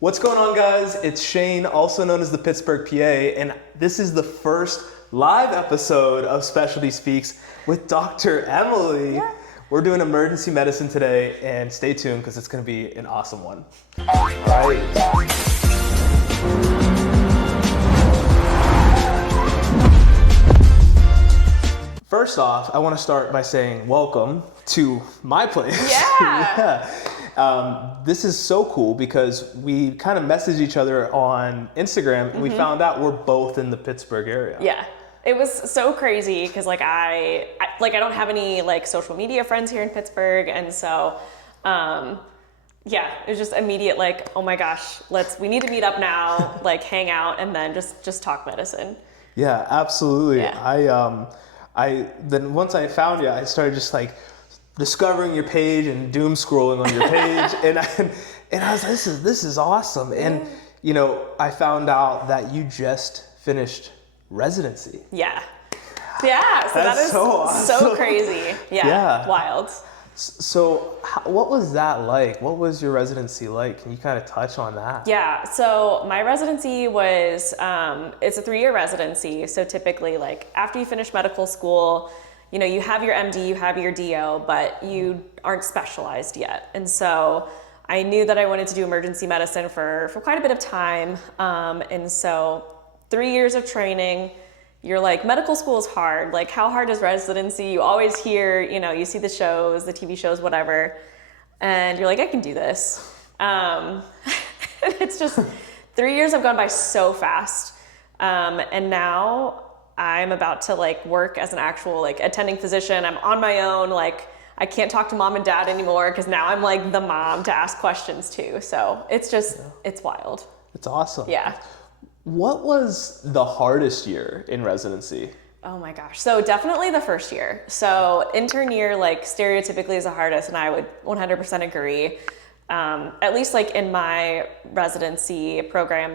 What's going on, guys? It's Shane, also known as the Pittsburgh PA, and this is the first live episode of Specialty Speaks with Dr. Emily. Yeah. We're doing emergency medicine today, and stay tuned because it's going to be an awesome one. All right. First off, I want to start by saying welcome to my place. Yeah. This is so cool because we kind of messaged each other on Instagram and we found out we're both in the Pittsburgh area. Yeah. It was so crazy because I don't have any social media friends here in Pittsburgh, and so it was just immediate oh my gosh, we need to meet up now, hang out and then just talk medicine. Yeah, absolutely. Yeah. Then once I found you, I started just discovering your page and doom scrolling on your page, and I was like, this is awesome. And I found out that you just finished residency. Yeah. Yeah. So that is so awesome. So crazy. Yeah. Wild. So what was that like? What was your residency like? Can you kind of touch on that? Yeah, so my residency was, it's a 3-year residency. So typically after you finish medical school, you have your MD, you have your DO, but you aren't specialized yet. And so I knew that I wanted to do emergency medicine for quite a bit of time. And so 3 years of training. You're medical school is hard. How hard is residency? You always hear, you see the shows, the TV shows, whatever. And you're I can do this. It's just 3 years have gone by so fast. And now I'm about to work as an actual attending physician. I'm on my own. I can't talk to mom and dad anymore because now I'm the mom to ask questions to. So it's just, it's wild. It's awesome. Yeah. What was the hardest year in residency? Oh my gosh. So definitely the first year. So intern year, stereotypically is the hardest, and I would 100% agree. At least in my residency program,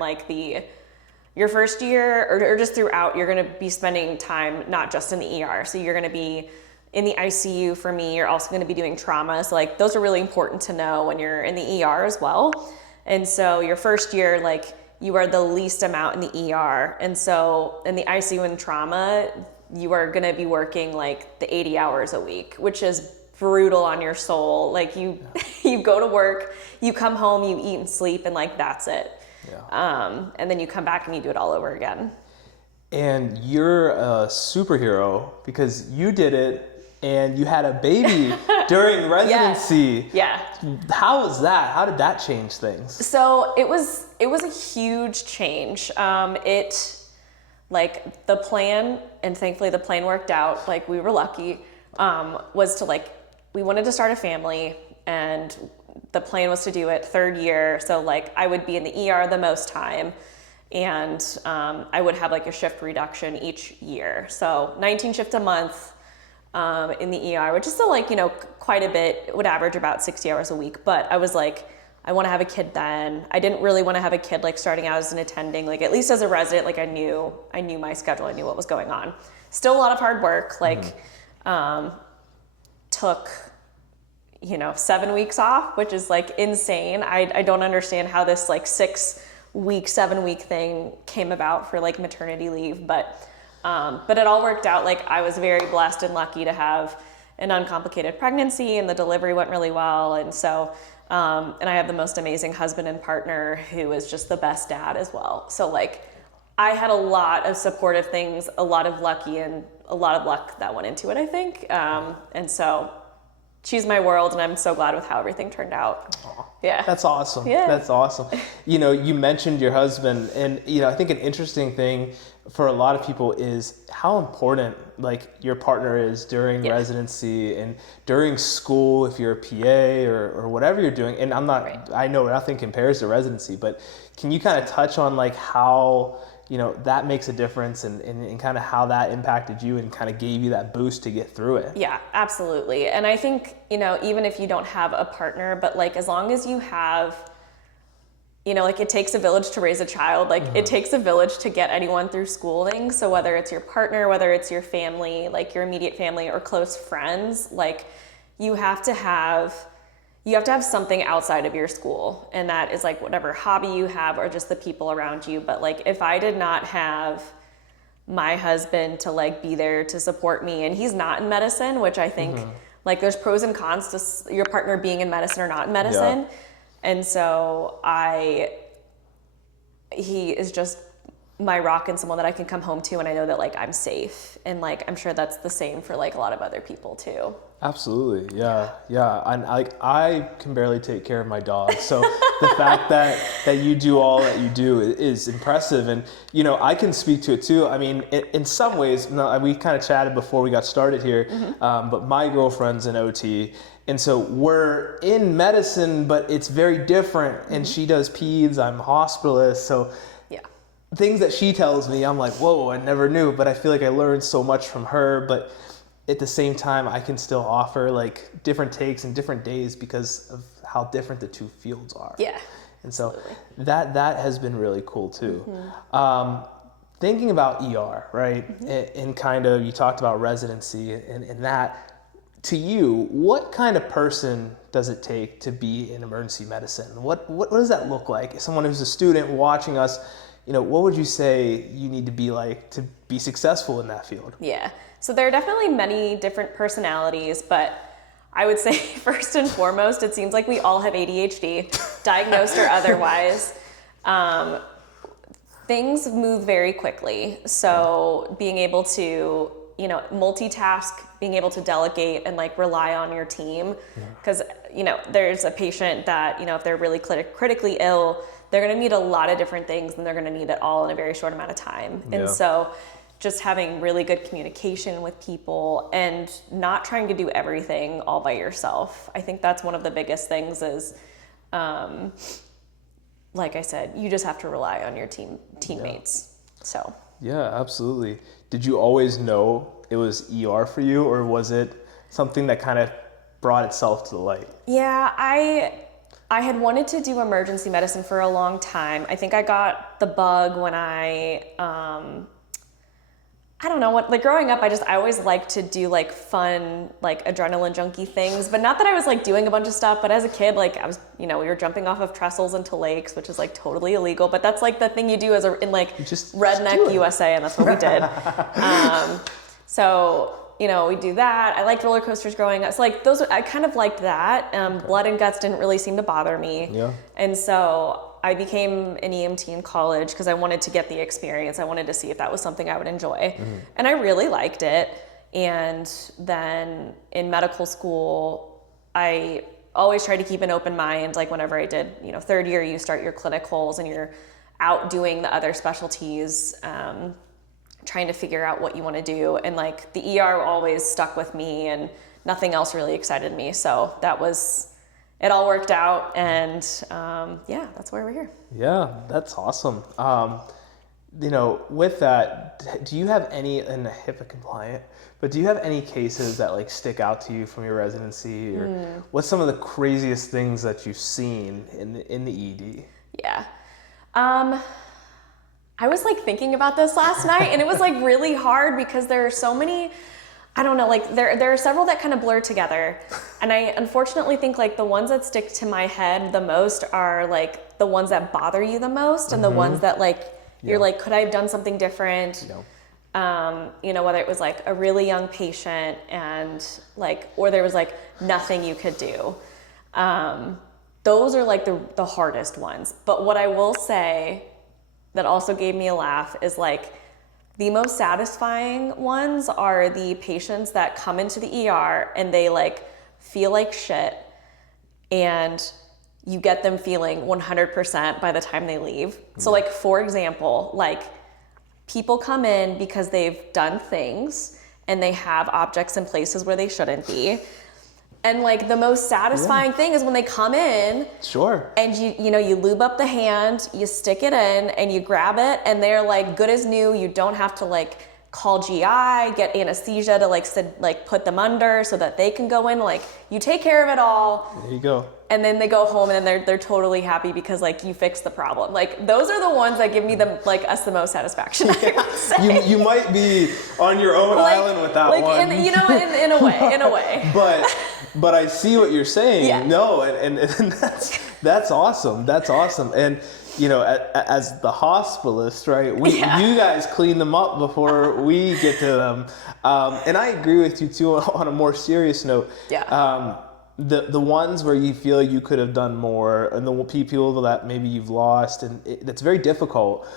your first year or just throughout, you're going to be spending time not just in the ER. So you're going to be in the ICU for me. You're also going to be doing trauma. So those are really important to know when you're in the ER as well. And so your first year, you are the least amount in the ER. And so in the ICU and trauma, you are going to be working the 80 hours a week, which is brutal on your soul. You go to work, you come home, you eat and sleep, and that's it. Yeah. And then you come back and you do it all over again. And you're a superhero because you did it and you had a baby during residency. Yeah. How was that? How did that change things? So it was a huge change. The plan, and thankfully the plan worked out, we were lucky, was to we wanted to start a family, and the plan was to do it 3rd year. So I would be in the ER the most time, and I would have a shift reduction each year. So 19 shifts a month in the ER, which is still quite a bit. It would average about 60 hours a week. But I was I want to have a kid then. I didn't really want to have a kid starting out as an attending, at least as a resident, I knew my schedule, I knew what was going on. Still a lot of hard work, took 7 weeks off, which is insane. I don't understand how this 6-week, 7-week thing came about for maternity leave, but it all worked out. I was very blessed and lucky to have an uncomplicated pregnancy, and the delivery went really well. And so, and I have the most amazing husband and partner who is just the best dad as well. So I had a lot of supportive things, a lot of lucky and a lot of luck that went into it, I think. And so she's my world, and I'm so glad with how everything turned out. Aww. Yeah. That's awesome. Yeah. That's awesome. You mentioned your husband, and I think an interesting thing for a lot of people is how important your partner is during residency and during school, if you're a PA or whatever you're doing. And I know nothing compares to residency, but can you kind of touch on how that makes a difference and kind of how that impacted you and kind of gave you that boost to get through it? Yeah, absolutely. And I think, even if you don't have a partner, but as long as you have, it takes a village to raise a child. It takes a village to get anyone through schooling. So whether it's your partner, whether it's your family, your immediate family or close friends, you have to have you have to have something outside of your school, and that is like whatever hobby you have or just the people around you. But like if I did not have my husband to like be there to support me, and he's not in medicine, which I think like there's pros and cons to your partner being in medicine or not in medicine. Yeah. And so he is just my rock and someone that I can come home to, and I know that like I'm safe, and like I'm sure that's the same for like a lot of other people too. Absolutely, yeah. And I can barely take care of my dog, so the fact that you do all that you do is impressive, and you know I can speak to it too. I mean, in some ways, we kind of chatted before we got started here, but my girlfriend's an OT. And so we're in medicine, but it's very different. And she does peds, I'm hospitalist, so things that she tells me, I'm like, whoa, I never knew, but I feel like I learned so much from her. But at the same time, I can still offer like different takes and different days because of how different the two fields are. Yeah. And so that has been really cool too. Thinking about ER, right? And kind of, you talked about residency and that. To you, what kind of person does it take to be in emergency medicine? What does that look like? Someone who's a student watching us, you know, what would you say you need to be like to be successful in that field? Yeah. So there are definitely many different personalities, but I would say first and foremost, it seems like we all have ADHD, diagnosed or otherwise. Things move very quickly. So being able to, you know, multitask, being able to delegate and like rely on your team. Because, you know, there's a patient that, you know, if they're really critically ill, they're going to need a lot of different things and they're going to need it all in a very short amount of time. And so just having really good communication with people and not trying to do everything all by yourself. I think that's one of the biggest things is, like I said, you just have to rely on your teammates. So. Yeah, absolutely. Did you always know it was ER for you, or was it something that kind of brought itself to the light? Yeah, I had wanted to do emergency medicine for a long time. I think I got the bug when I don't know what, like growing up, I always liked to do like fun, like adrenaline junkie things, but not that I was like doing a bunch of stuff, but as a kid, like I was, you know, we were jumping off of trestles into lakes, which is like totally illegal, but that's like the thing you do in like redneck USA, and that's what we did. So, you know, we do that. I liked roller coasters growing up. So like I kind of liked that. Blood and guts didn't really seem to bother me. Yeah. And so I became an EMT in college because I wanted to get the experience. I wanted to see if that was something I would enjoy. And I really liked it. And then in medical school, I always tried to keep an open mind. Like whenever I did, you know, third year, you start your clinicals and you're out doing the other specialties, trying to figure out what you want to do. And like the ER always stuck with me and nothing else really excited me. So it all worked out, and that's why we're here. Yeah, that's awesome. You know, with that, do you have any, and HIPAA compliant, but do you have any cases that like stick out to you from your residency, or what's some of the craziest things that you've seen in the ED? Yeah. I was like thinking about this last night, and it was like really hard because there are so many, I don't know, like there are several that kind of blur together. And I unfortunately think like the ones that stick to my head the most are like the ones that bother you the most, and the ones that like, you're like, could I have done something different? You know, whether it was like a really young patient and like, or there was like nothing you could do. Those are like the hardest ones. But what I will say that also gave me a laugh is like, the most satisfying ones are the patients that come into the ER and they like feel like shit, and you get them feeling 100% by the time they leave. So like, for example, like people come in because they've done things and they have objects in places where they shouldn't be. And like the most satisfying thing is when they come in, and you know, you lube up the hand, you stick it in, and you grab it, and they're like good as new. You don't have to like call GI, get anesthesia to like put them under so that they can go in. Like you take care of it all. There you go. And then they go home, and then they're totally happy because like you fixed the problem. Like those are the ones that give me us the most satisfaction. I would say. You might be on your own island with that one. In a way. But but I see what you're saying. Yeah. No, and that's awesome. That's awesome. And you know, as the hospitalist, right? You guys clean them up before we get to them. And I agree with you too. On a more serious note, the ones where you feel you could have done more, and the people that maybe you've lost, and that's very difficult.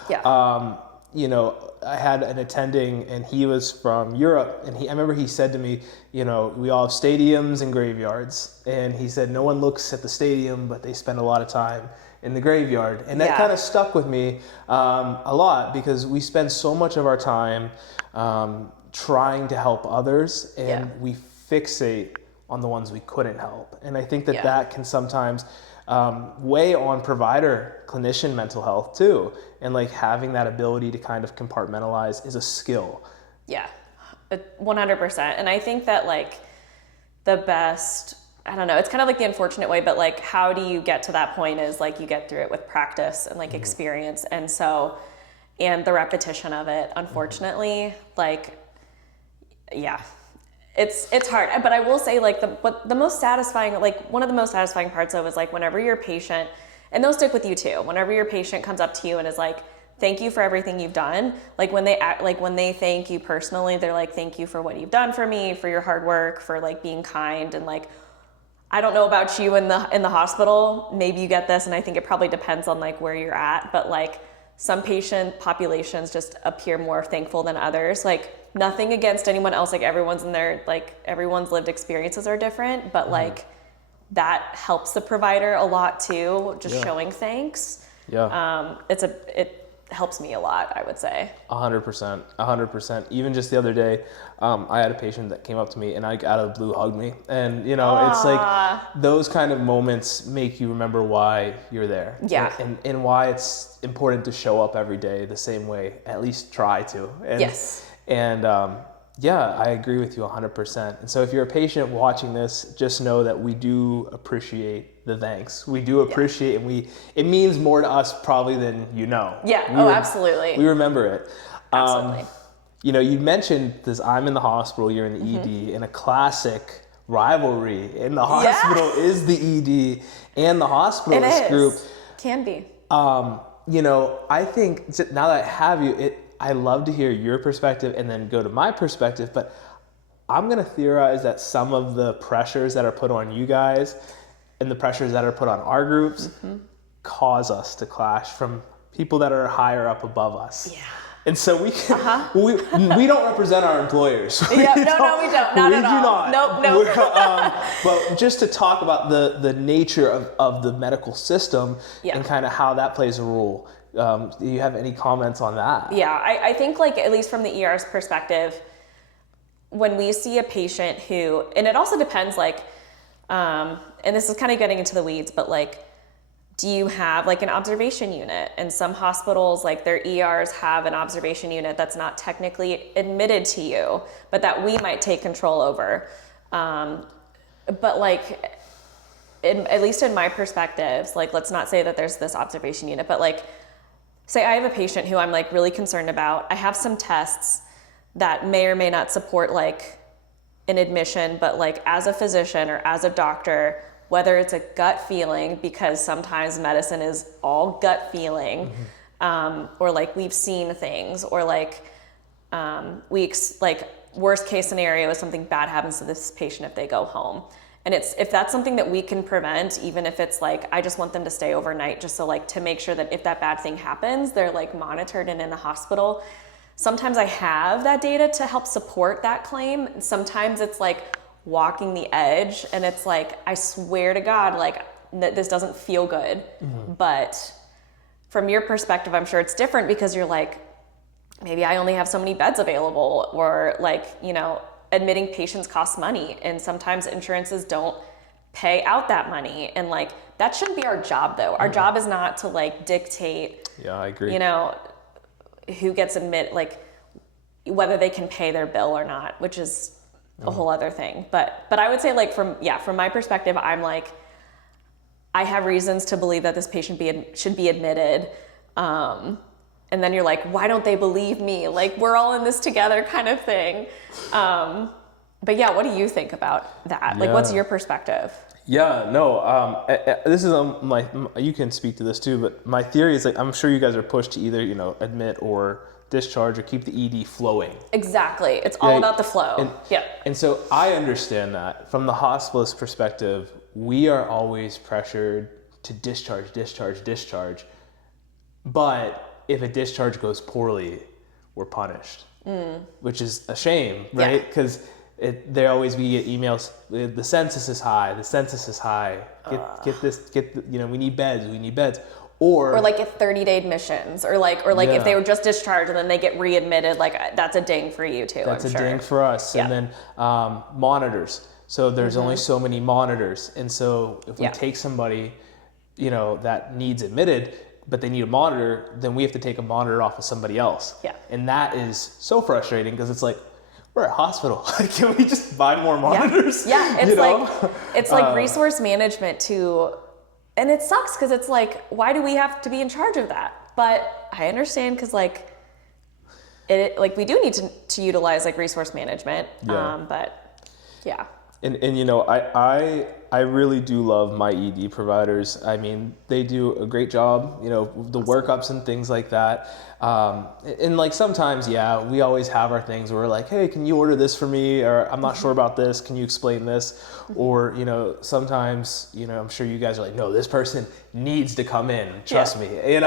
You know, I had an attending, and he was from Europe, and I remember he said to me, you know, we all have stadiums and graveyards, and he said no one looks at the stadium, but they spend a lot of time in the graveyard, and that kind of stuck with me a lot, because we spend so much of our time trying to help others, and we fixate on the ones we couldn't help, and I think that can sometimes weigh on provider, clinician mental health too. And like having that ability to kind of compartmentalize is a skill. Yeah, 100%. And I think that like the best, I don't know, it's kind of like the unfortunate way, but like how do you get to that point is like you get through it with practice and like experience. And so, and the repetition of it, unfortunately, like, it's hard. But I will say like the most satisfying, like one of the most satisfying parts of it is like whenever your patient, and they'll stick with you too, whenever your patient comes up to you and is like, thank you for everything you've done. Like when they thank you personally, they're like, thank you for what you've done for me, for your hard work, for like being kind. And like, I don't know about you in the hospital, maybe you get this, and I think it probably depends on like where you're at, but like some patient populations just appear more thankful than others. Like nothing against anyone else, like everyone's lived experiences are different, but like that helps the provider a lot too, just showing thanks. It helps me a lot, I would say. 100%. Even just the other day, I had a patient that came up to me and out of the blue hugged me. And, you know, it's like those kind of moments make you remember why you're there. Yeah. And why it's important to show up every day the same way, at least try to. And, yes. And I agree with you 100%. And so if you're a patient watching this, just know that we do appreciate the thanks. We do appreciate, and it means more to us probably than you know. Yeah. Absolutely. We remember it. Absolutely. You know, you mentioned this. I'm in the hospital. You're in the ED, and a classic rivalry in the hospital is the ED and the hospitalist group. Can be. You know, I think now that I have you, I love to hear your perspective and then go to my perspective, but I'm going to theorize that some of the pressures that are put on you guys and the pressures that are put on our groups cause us to clash from people that are higher up above us. Yeah. And so we can, we don't represent our employers. No, we don't. Not at all. Nope. But just to talk about the nature of the medical system and kind of how that plays a role. Do you have any comments on that? Yeah, I think like at least from the ER's perspective, when we see a patient who, and it also depends like, and this is kind of getting into the weeds, but like, do you have like an observation unit? And some hospitals, like their ERs have an observation unit that's not technically admitted to you, but that we might take control over. But like, at least in my perspectives, like let's not say that there's this observation unit, but like, say I have a patient who I'm like really concerned about. I have some tests that may or may not support like an admission, but like as a physician or as a doctor, whether it's a gut feeling, because sometimes medicine is all gut feeling, or like we've seen things, or like like worst case scenario is something bad happens to this patient if they go home. And if that's something that we can prevent, even if it's like, I just want them to stay overnight just so like to make sure that if that bad thing happens, they're like monitored and in the hospital. Sometimes I have that data to help support that claim. Sometimes it's like walking the edge and it's like, I swear to God, like this doesn't feel good. But from your perspective, I'm sure it's different because you're like, maybe I only have so many beds available, or like, you know, admitting patients costs money, and sometimes insurances don't pay out that money, and like that shouldn't be our job though. Our job is not to like dictate, I agree, you know, who gets admit, like whether they can pay their bill or not, which is a whole other thing. But I would say like from my perspective, I'm like, I have reasons to believe that this patient should be admitted, and then you're like, why don't they believe me? Like, we're all in this together kind of thing. But yeah, what do you think about that? Like, what's your perspective? Yeah, no, this is you can speak to this too, but my theory is like, I'm sure you guys are pushed to either, admit or discharge or keep the ED flowing. Exactly. It's all about the flow. And so I understand that from the hospitalist perspective, we are always pressured to discharge. But if a discharge goes poorly, we're punished, which is a shame, right? Because they always we get emails. The census is high. We need beds. Or like if 30-day admissions, or if they were just discharged and then they get readmitted, like that's a ding for you too. That's I'm a sure. ding for us. Yeah. And then monitors. So there's only so many monitors, and so if we take somebody, that needs admitted, but they need a monitor, then we have to take a monitor off of somebody else. Yeah. And that is so frustrating because it's like, we're at a hospital. Can we just buy more monitors? Yeah. It's like resource management too. And it sucks because it's like, why do we have to be in charge of that? But I understand because we do need to utilize like resource management. But yeah. And I really do love my ED providers. I mean, they do a great job, the workups and things like that. And like sometimes, we always have our things where we're like, hey, can you order this for me? Or I'm not sure about this. Can you explain this? Or, sometimes, I'm sure you guys are like, no, this person needs to come in. Trust me, and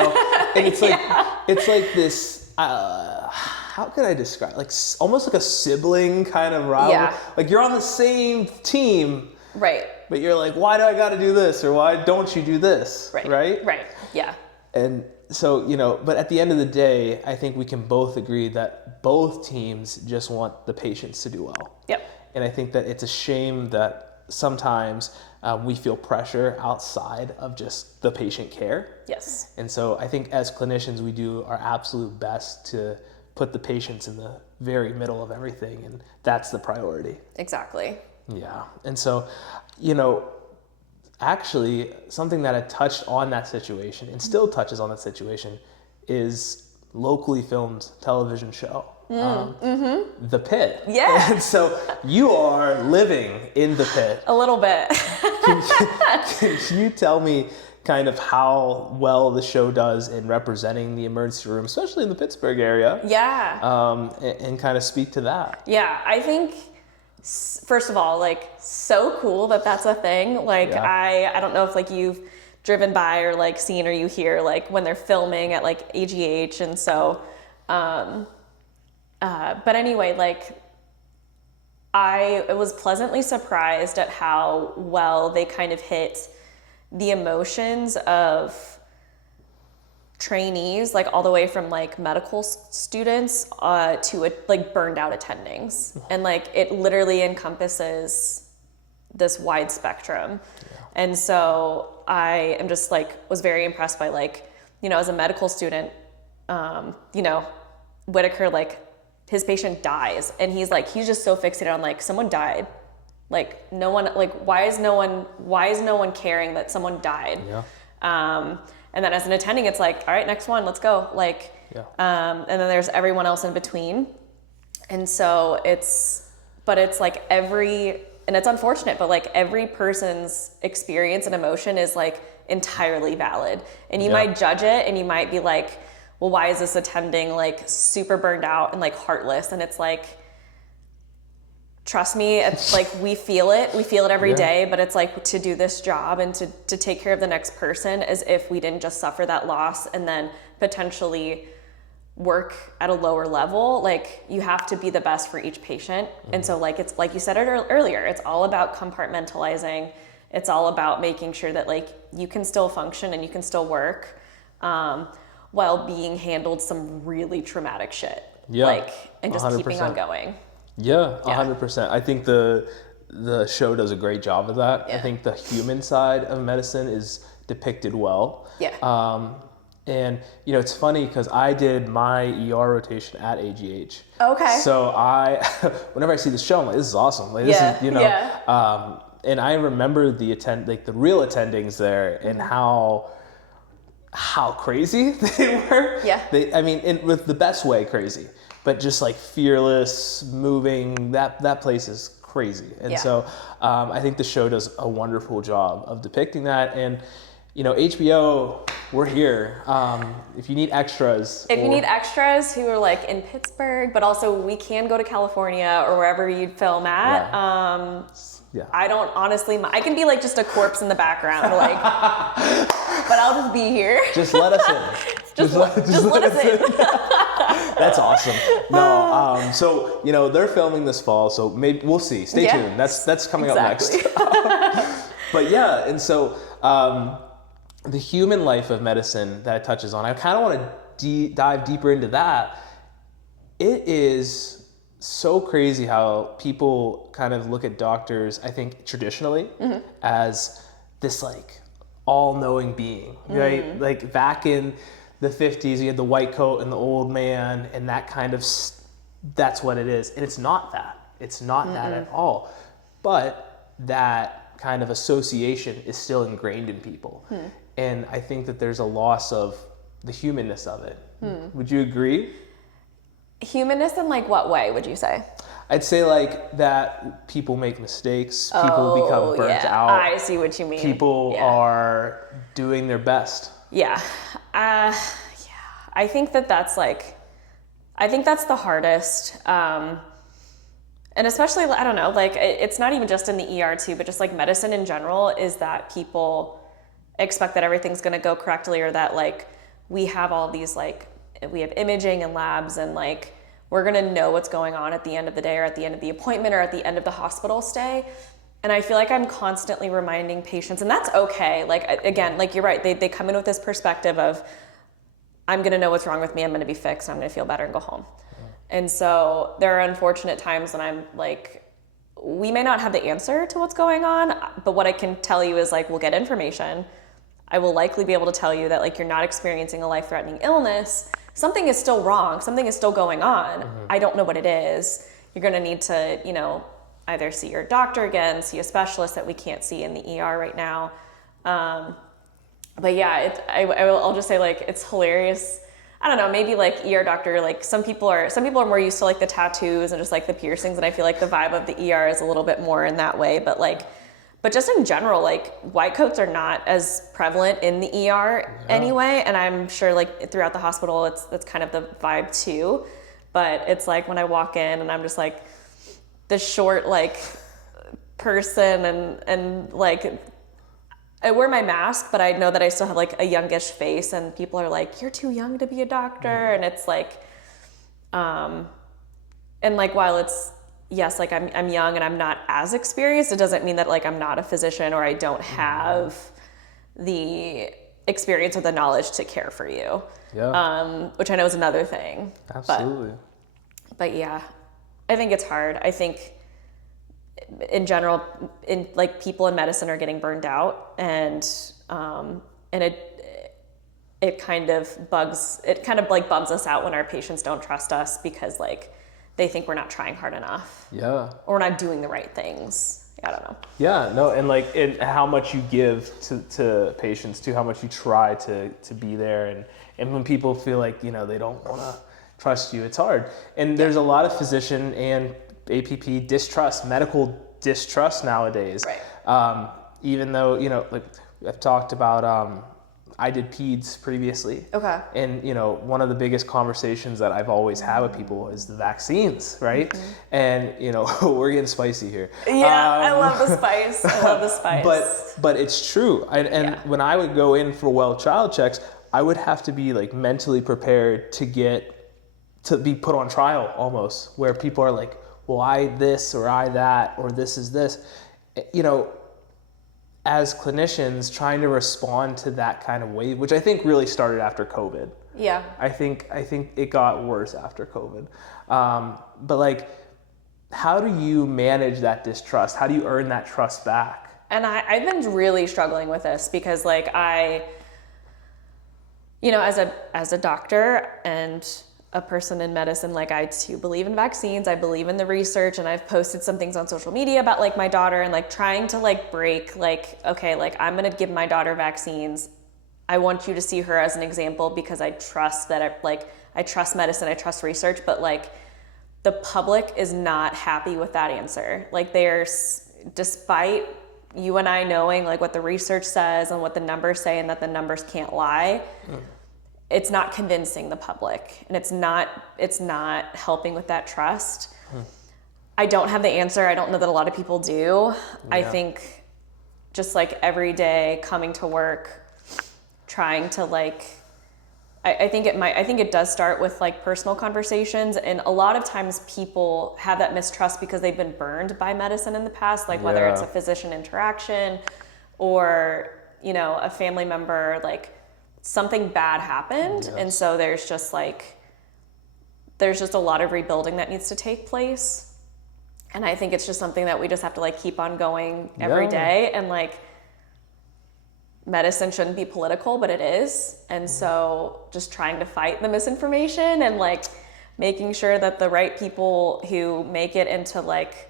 it's like, it's like this, how could I describe? Like almost like a sibling kind of rivalry. Yeah. Like you're on the same team. Right. But you're like, why do I got to do this? Or why don't you do this? Right. Right. Yeah. And so, but at the end of the day, I think we can both agree that both teams just want the patients to do well. Yep. And I think that it's a shame that sometimes we feel pressure outside of just the patient care. Yes. And so I think as clinicians, we do our absolute best to put the patients in the very middle of everything. And that's the priority. Exactly. Yeah. And so, actually something that had touched on that situation and still touches on that situation is locally filmed television show, The Pitt. Yeah. And so you are living in the Pitt. A little bit. Can you tell me kind of how well the show does in representing the emergency room, especially in the Pittsburgh area? Yeah. And kind of speak to that. Yeah. I think, first of all, like, so cool that that's a thing. Like, I don't know if like you've driven by or like seen or you hear like when they're filming at like AGH. And so, but anyway, like I was pleasantly surprised at how well they kind of hit the emotions of trainees, like all the way from like medical students to like burned out attendings. And like it literally encompasses this wide spectrum. And so I am just like, was very impressed by like, as a medical student, Whitaker, like his patient dies and he's just so fixated on like someone died. Like no one, like why is no one caring that someone died? Yeah. And then as an attending, it's like, all right, next one, let's go. Like, and then there's everyone else in between. And so it's like and it's unfortunate, but like every person's experience and emotion is like entirely valid. And you might judge it and you might be like, well, why is this attending like super burned out and like heartless? And it's like, trust me, it's like we feel it every day, but it's like to do this job and to take care of the next person as if we didn't just suffer that loss and then potentially work at a lower level. Like you have to be the best for each patient. And so like, it's like you said it earlier, it's all about compartmentalizing. It's all about making sure that like you can still function and you can still work while being handled some really traumatic shit. Yeah. Like, and just 100%. Keeping on going. Yeah, 100%. I think the show does a great job of that. Yeah. I think the human side of medicine is depicted well. Yeah. And it's funny because I did my ER rotation at AGH. Okay. So whenever I see the show, I'm like, this is awesome. Like, this is, and I remember the real attendings there and how crazy they were. Yeah. With the best way crazy. But just like fearless, moving, that place is crazy. And Yeah. so I think the show does a wonderful job of depicting that. And, you know, HBO, we're here. If you need extras. If you need extras who are like in Pittsburgh, but also we can go to California or wherever you'd film at. Yeah. I don't honestly, I can be like just a corpse in the background, like, but I'll just be here. Just let us in. Just let us in. That's awesome. No, so, you know, they're filming this fall, so maybe we'll see. Stay tuned. That's coming up next. But yeah, and so the human life of medicine that it touches on, I kind of want to dive deeper into that. It is so crazy how people kind of look at doctors, I think traditionally, as this like all-knowing being, right? Like back in the 50s, you had the white coat and the old man, and that kind of, that's what it is. And it's not that. It's not that at all. But that kind of association is still ingrained in people. And I think that there's a loss of the humanness of it. Would you agree? Humanness in like what way would you say? I'd say like that people make mistakes, people become burnt out. I see what you mean. People are doing their best. Yeah. I think that's like, I think that's the hardest. And especially, I don't know, like it's not even just in the ER too, but just like medicine in general is that people expect that everything's going to go correctly, or that like we have all these like, we have imaging and labs and like we're going to know what's going on at the end of the day or at the end of the appointment or at the end of the hospital stay. And I feel like I'm constantly reminding patients, and that's okay. Like, again, like you're right. They come in with this perspective of, I'm going to know what's wrong with me. I'm going to be fixed. I'm going to feel better and go home. And so there are unfortunate times when I'm like, we may not have the answer to what's going on, but what I can tell you is like, we'll get information. I will likely be able to tell you that like you're not experiencing a life-threatening illness. Something is still wrong. Something is still going on. I don't know what it is. You're going to need to, you know, either see your doctor again, see a specialist that we can't see in the ER right now. But yeah, I'll just say like, it's hilarious. I don't know, maybe like ER doctor, like some people are more used to like the tattoos and just like the piercings. And I feel like the vibe of the ER is a little bit more in that way, but just in general, like white coats are not as prevalent in the ER anyway. And I'm sure like throughout the hospital, that's kind of the vibe too. But it's like when I walk in and I'm just like the short like person and like I wear my mask, but I know that I still have like a youngish face and people are like, you're too young to be a doctor. And it's like, and like, while it's, yes, like I'm young and I'm not as experienced, it doesn't mean that like I'm not a physician or I don't have the experience or the knowledge to care for you. Which I know is another thing. Absolutely. But yeah, I think it's hard. I think in general, in like people in medicine are getting burned out, and it kind of bums us out when our patients don't trust us because like they think we're not trying hard enough. Or we're not doing the right things. I don't know. Yeah, no, and like how much you give to patients too, how much you try to be there, and when people feel like, you know, they don't want to trust you, it's hard. And there's a lot of physician and APP distrust, medical distrust nowadays. Even though, you know, like I've talked about, I did peds previously. And, you know, one of the biggest conversations that I've always had with people is the vaccines, right? And, you know, we're getting spicy here. I love the spice. I love the spice. But it's true. And when I would go in for well child checks, I would have to be like mentally prepared to be put on trial almost, where people are like, well, I this or I that, or this is this. You know, as clinicians trying to respond to that kind of wave, which I think really started after COVID. I think it got worse after COVID. But like, how do you manage that distrust? How do you earn that trust back? And I've been really struggling with this because like you know, as a doctor and a person in medicine, like I too believe in vaccines. I believe in the research, and I've posted some things on social media about like my daughter and like trying to like break like, okay, like I'm going to give my daughter vaccines. I want you to see her as an example because I trust that I trust medicine, I trust research, but like the public is not happy with that answer. Like despite you and I knowing like what the research says and what the numbers say and that the numbers can't lie, it's not convincing the public, and it's not helping with that trust. I don't have the answer. I don't know that a lot of people do. I think just like every day coming to work, trying to like, I think it does start with like personal conversations, and a lot of times people have that mistrust because they've been burned by medicine in the past, like whether it's a physician interaction or, you know, a family member, like something bad happened. And so there's just a lot of rebuilding that needs to take place. And I think it's just something that we just have to like keep on going every day. And like, medicine shouldn't be political, but it is. And so just trying to fight the misinformation and like making sure that the right people who make it into like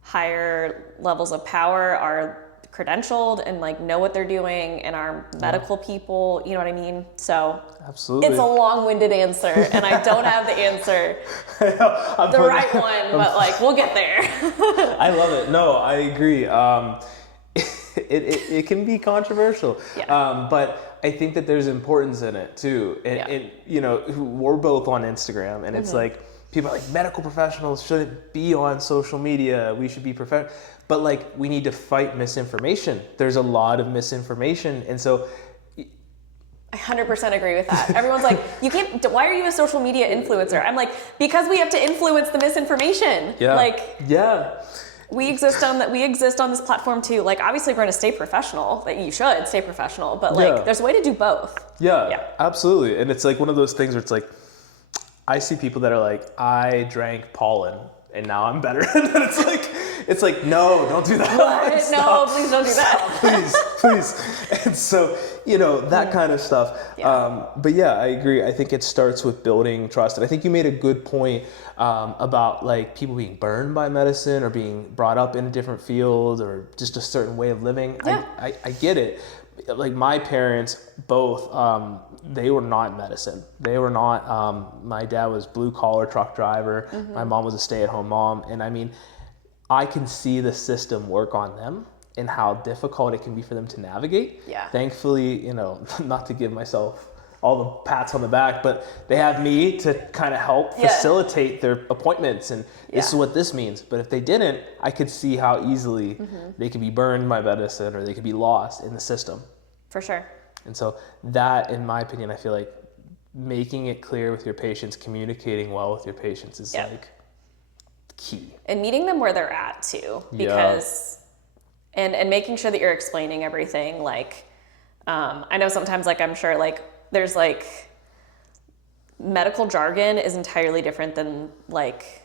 higher levels of power are credentialed and like know what they're doing, and are medical people, you know what I mean? So absolutely, it's a long-winded answer, and I don't have the answer, the right one, but like we'll get there. I love it. No, I agree. It can be controversial, but I think that there's importance in it too. And you know, we're both on Instagram, and it's like people are like, medical professionals shouldn't be on social media. We should be professional. But like, we need to fight misinformation. There's a lot of misinformation. And so I 100% agree with that. Everyone's like, you can't, why are you a social media influencer? I'm like, because we have to influence the misinformation. We exist on this platform too. Like, obviously we're going to stay professional, that you should stay professional, but like there's a way to do both. Yeah, absolutely. And it's like one of those things where it's like, I see people that are like, I drank pollen and now I'm better. And then it's like, no, don't do that. What? No, please don't do that. Please. And so, you know, that kind of stuff. But yeah, I agree. I think it starts with building trust. And I think you made a good point about like people being burned by medicine or being brought up in a different field or just a certain way of living. Yeah. I get it. Like my parents both, they were not in medicine. They were not, my dad was blue collar truck driver. My mom was a stay-at-home mom. And I mean, I can see the system work on them and how difficult it can be for them to navigate. Yeah. Thankfully, you know, not to give myself all the pats on the back, but they have me to kind of help facilitate their appointments, and this is what this means. But if they didn't, I could see how easily they could be burned by medicine or they could be lost in the system. For sure. And so that, in my opinion, I feel like making it clear with your patients, communicating well with your patients is like key. And meeting them where they're at too, because and making sure that you're explaining everything. Like, I know sometimes, like, I'm sure like there's like medical jargon is entirely different than like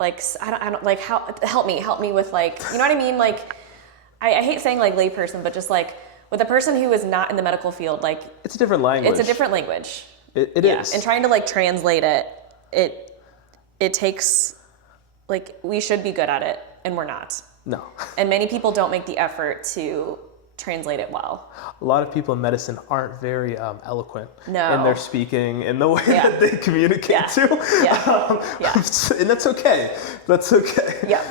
I don't like, how, help me with like, you know what I mean? Like, I hate saying like layperson, but just like with a person who is not in the medical field, like it's a different language. It's a different language. It is. And trying to like translate it takes, like, we should be good at it and we're not. No. And many people don't make the effort to translate it well. A lot of people in medicine aren't very eloquent in their speaking and the way that they communicate too. And that's okay. That's okay. Yeah.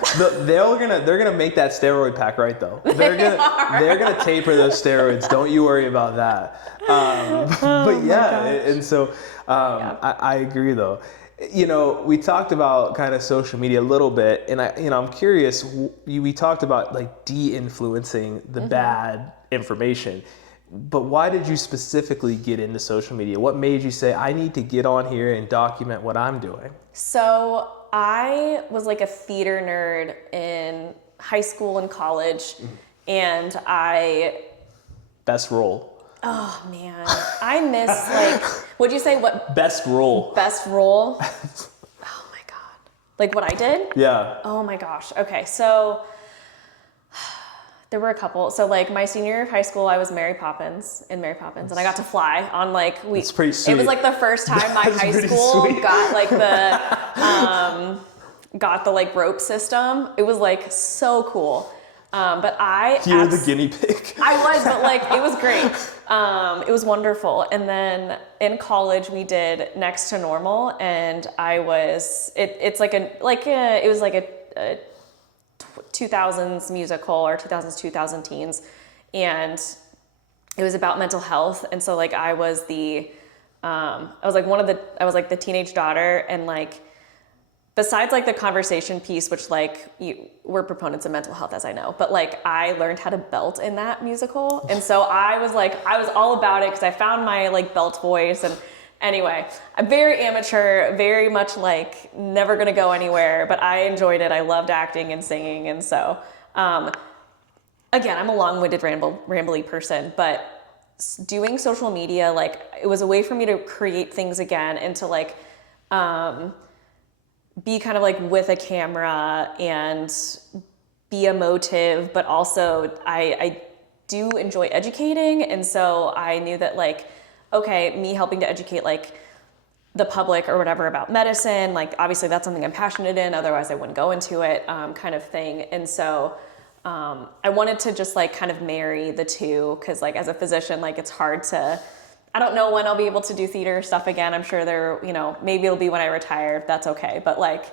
They're gonna make that steroid pack right though. They're gonna taper those steroids. Don't you worry about that. But and so I agree though. You know, we talked about kind of social media a little bit, and I'm curious. We talked about like de-influencing the bad information, but why did you specifically get into social media? What made you say, I need to get on here and document what I'm doing? So I was like a theater nerd in high school and college, and Best role. Oh man, I miss like, what'd you say? What? Best role. Best role. Oh my God. Like what I did? Yeah. Oh my gosh. Okay. So there were a couple. So like my senior year of high school, I was Mary Poppins, and I got to fly on like, it's pretty sweet. It was like the first time my high school got like got the like rope system. It was like so cool. But You were the guinea pig. I was, but like it was great. It was wonderful. And then in college we did Next to Normal, and I was it was like a 2000s musical, or 2000s 2000 teens, and it was about mental health. And so like I was like the teenage daughter, and like besides like the conversation piece, which like we're proponents of mental health, as I know, but like I learned how to belt in that musical. And so I was all about it because I found my like belt voice. And anyway, I'm very amateur, very much like never going to go anywhere, but I enjoyed it. I loved acting and singing. And so, again, I'm a long-winded rambly person, but doing social media, like it was a way for me to create things again and to like, be kind of like with a camera and be emotive, but also I do enjoy educating. And so I knew that like, okay, me helping to educate like the public or whatever about medicine, like obviously that's something I'm passionate in, otherwise I wouldn't go into it, kind of thing. And so I wanted to just like kind of marry the two, because like as a physician, like it's hard to, I don't know when I'll be able to do theater stuff again. I'm sure maybe it'll be when I retire, if that's okay. But like,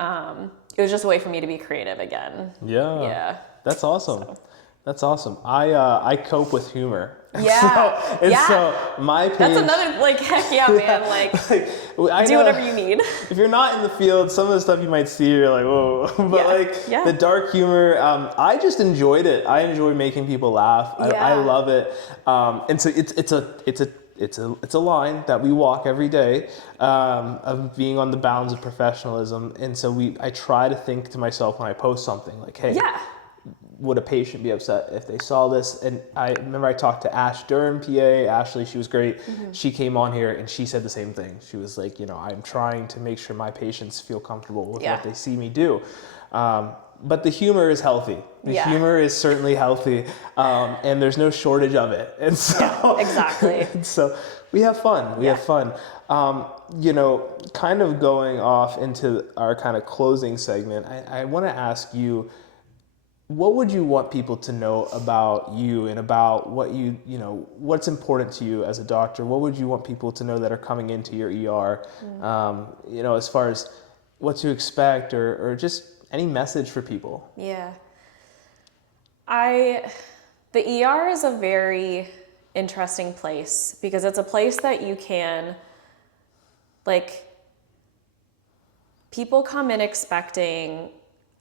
it was just a way for me to be creative again. Yeah. Yeah. That's awesome. So. That's awesome. I cope with humor. Yeah. So my page, that's another, like, heck yeah, man. Like do whatever you need. If you're not in the field, some of the stuff you might see, you're like, whoa. But the dark humor, I just enjoyed it. I enjoy making people laugh. I love it. And so it's a line that we walk every day, of being on the bounds of professionalism. And so I try to think to myself when I post something like, hey, would a patient be upset if they saw this? And I remember I talked to Ash Durham, PA. Ashley, she was great. Mm-hmm. She came on here and she said the same thing. She was like, I'm trying to make sure my patients feel comfortable with what they see me do. But the humor is healthy. The humor is certainly healthy, and there's no shortage of it. And so, exactly. So we have fun. We have fun. Kind of going off into our kind of closing segment, I want to ask you, what would you want people to know about you and about what what's important to you as a doctor? What would you want people to know that are coming into your ER, as far as what to expect or just any message for people? Yeah. The ER is a very interesting place because it's a place that you can, like, people come in expecting,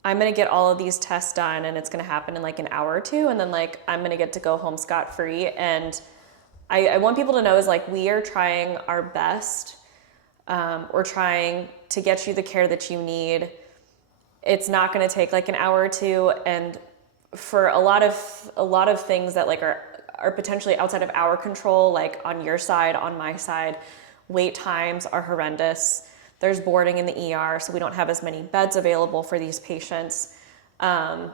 I'm going to get all of these tests done and it's going to happen in like an hour or two. And then like, I'm going to get to go home scot-free. And I want people to know is like, we are trying our best. We're trying to get you the care that you need. It's not going to take like an hour or two. And for a lot of things that like are potentially outside of our control, like on your side, on my side, wait times are horrendous. There's boarding in the ER, so we don't have as many beds available for these patients. And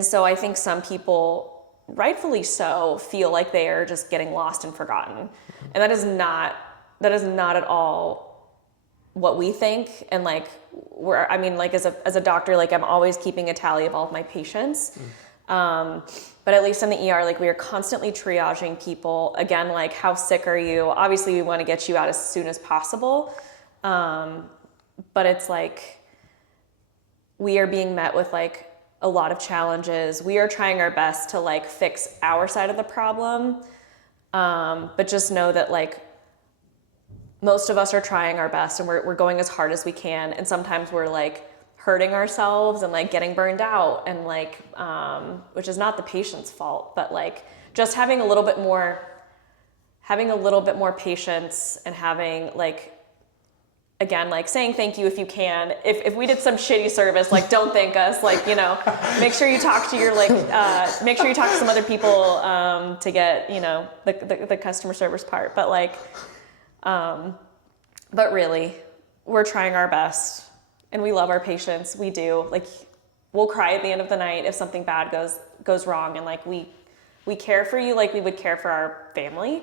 so I think some people, rightfully so, feel like they are just getting lost and forgotten. And that is not at all what we think. And like, as a doctor, like I'm always keeping a tally of all of my patients. But at least in the ER, like we are constantly triaging people. Again, like how sick are you? Obviously we want to get you out as soon as possible. But it's like, we are being met with like a lot of challenges. We are trying our best to like fix our side of the problem. But just know that like, most of us are trying our best and we're going as hard as we can. And sometimes we're like hurting ourselves and like getting burned out and like, which is not the patient's fault, but like just having a little bit more patience and having like, again, like saying thank you if you can. If we did some shitty service, like don't thank us. Like, make sure you talk to your make sure you talk to some other people to get the customer service part. But like, but really, we're trying our best, and we love our patients. We do. Like, we'll cry at the end of the night if something bad goes wrong, and like we care for you like we would care for our family,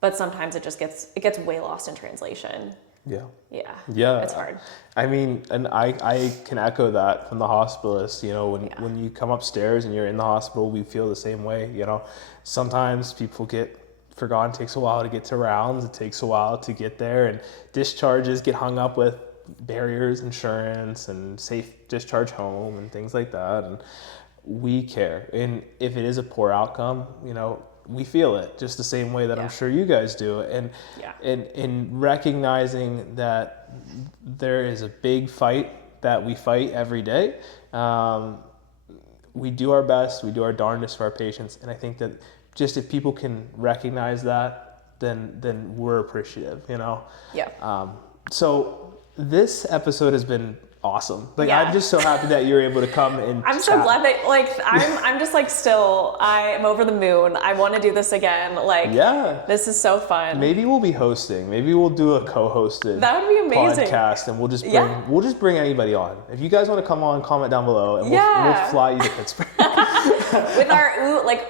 but sometimes it gets way lost in translation. Yeah. Yeah. Yeah. It's hard. I mean, and I can echo that from the hospitalist. You know, when you come upstairs and you're in the hospital, we feel the same way. You know, sometimes people get forgotten. It takes a while to get to rounds. It takes a while to get there, and discharges get hung up with barriers, insurance, and safe discharge home, and things like that. And we care. And if it is a poor outcome, you know, we feel it just the same way that I'm sure you guys do. And in recognizing that there is a big fight that we fight every day, we do our best, we do our darndest for our patients. And I think that just if people can recognize that, then we're appreciative, you know? Yeah. So this episode has been awesome. Like, I'm just so happy that you're able to come and I'm so glad that, like, I'm just like, still, I am over the moon. I want to do this again. Like, this is so fun. Maybe we'll be hosting. Maybe we'll do a co-hosted that would be amazing podcast, and we'll just bring anybody on. If you guys want to come on, comment down below, and we'll fly you to Pittsburgh. With our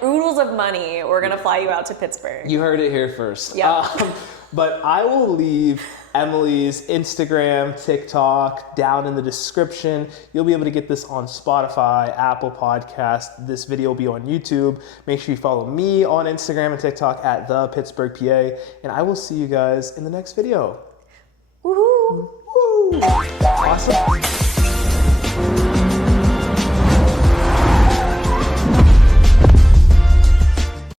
oodles of money, we're gonna fly you out to Pittsburgh. You heard it here first. Yeah. But I will leave Emily's Instagram, TikTok down in the description. You'll be able to get this on Spotify, Apple Podcast. This video will be on YouTube. Make sure you follow me on Instagram and TikTok at the Pittsburgh PA, and I will see you guys in the next video. Woohoo! Woo! Awesome.